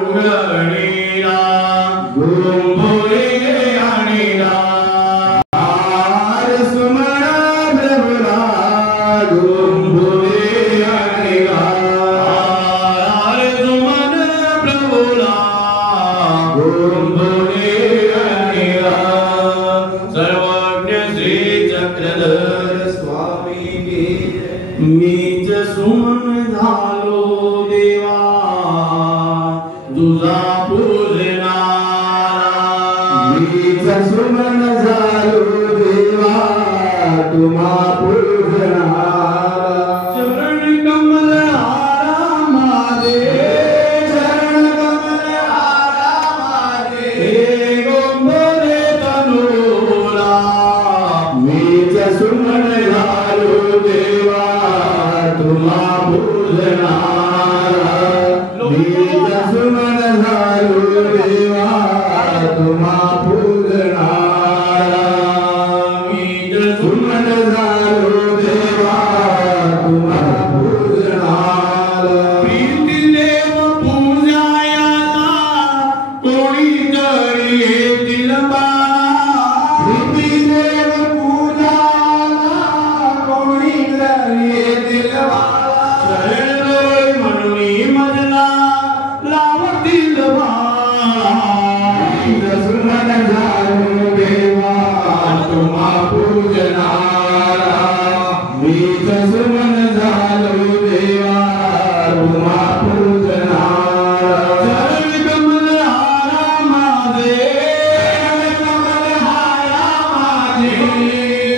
उगणीला गुरुंबोळे आणीला सुमन प्रभुला गुरुंबोळे आणीला सुमन प्रभुला गुरुंबोळे आणीला सर्वज्ञ श्री चक्रधर स्वामी मीच सुमन झालो देवा तुझा पूजनारा मीच सुमन झालो देवा तुम्हा पूजनारा चरण कमल हारा माझे चरण कमल हारा माझे हे गोंबरे तनूला मीच सुमन झालो देवा तुम्हा पूजनारा मीच सुमन झालो देवा तुम्हा पूजनारा मीच सुमन झालो देवा तुम्हा पूजनारा प्रीती देव पूजायाला कोणी तरी येतील बाळा प्रीती देव पूजायाला कोणी तरी येतील बाळा शरण म्हणून मजला लावतील बाळा मीच सुमन झालो देवा तुम्हा पूजनारा मीच सुमन झालो देवा तुम्हा पूजनारा चरण कमल हारा माझे चरण कमल हारा माझे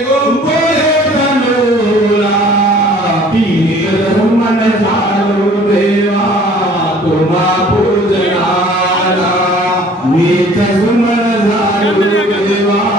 गोंबोळे तनूला मीच सुमन झालो देवा तुम्हा पूजनारा मीच सुमन झालो देवा